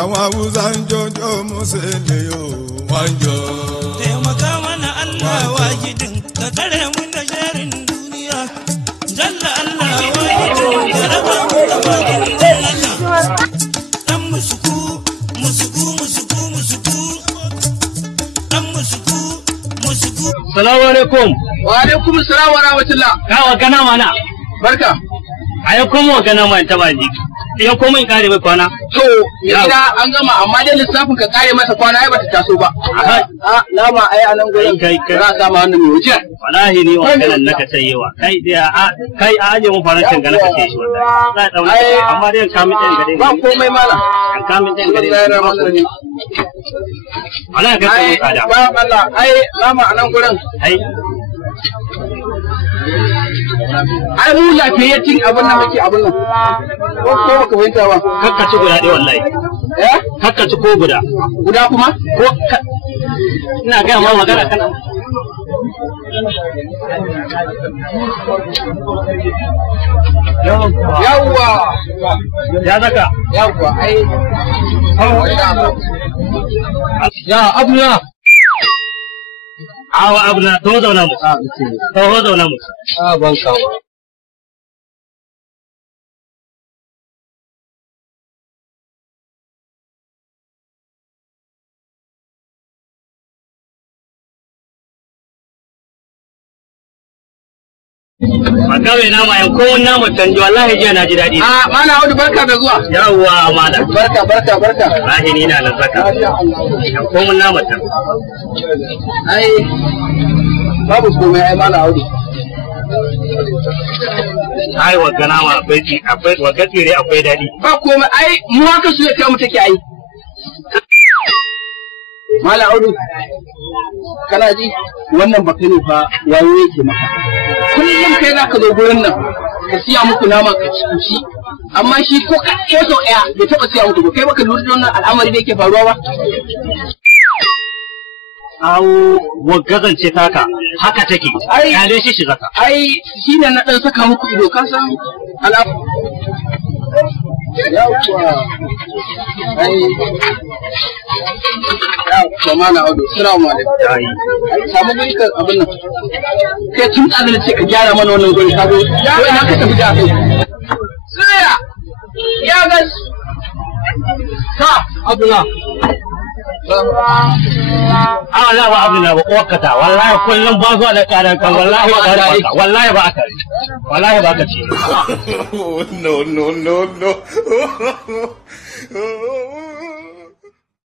àwọn Haúsá ń jọjọ́ mọ́sẹ̀lẹ̀ o wọ́n jọ. taimaka mana Allah wajidin ka tare mun da sharin duniya jalla Allah wajidin ka raba mu da bakin duniya dan musuku musuku musuku musuku dan musuku musuku. Salamu alaikum. Wa alaikum salam wa rahmatullah. Kawa gana mana. Barka. Ayo kuma gana mana ta baji. Ya komai kare mai kwana. To, ina an gama amma dai lissafin ka kare masa kwana ai bata taso ba. Nama ai anan gurin kai za ka ma wannan mai wuce. Wallahi ni wa kanan naka sayewa. Kai a aje mu farancin ga naka sai shi wallahi. Za dauna amma dai ka min ɗan gare. Ba komai mala. Ka min ɗan gare. Wallahi ka kai kada. Ba Allah ai nama anan gurin. Ai mu lafiyayyacin abin da muke abin nan. Ko baka fahimta ba. Kakkaci guda ɗaya wallahi. Kakkaci ko guda. Guda kuma? Ko ina ga ma magana kana. Yawwa. Ya zaka. Yawwa ai. Ya abuna. Awa abuna to zauna mu. To zauna mu. Ban kawo. A kawai nama yan kowan nama canji wallahi jiya na ji daɗi. Mana Audu barka da zuwa. Yawwa mana. Barka. Wallahi ni na nan saka. Yan kowan nama can. Ai babu komai ai mana Audu. Ai wagga nama akwai wagga tsire akwai daɗi. Ba komai ai mu haka su ya kai mu take ai. Mala Audu kana ji wannan baka ne fa wayo yake maka. Kullum kai za ka zo gurin nan ka siya muku nama ka ci amma shi ko sau ɗaya bai taɓa siya muku ba kai baka lura da wannan al'amari da yake faruwa ba. Awo waggazance taka haka take ya dai shi zaka. Ai shi ne na ɗan saka muku ido ka san al'amari. Yawwa ai yawwa mana Audu assalamu alaikum. Samu guri ka abin nan kai tun da ce ka gyara mana wannan guri ka zo ko ina ka tafi da kai tsaya ya ga ka Abdullah Allah ba Abdullah ba kokata wallahi kullum ba zuwa da karan kan wallahi ba aka wallahi ba aka ci. No.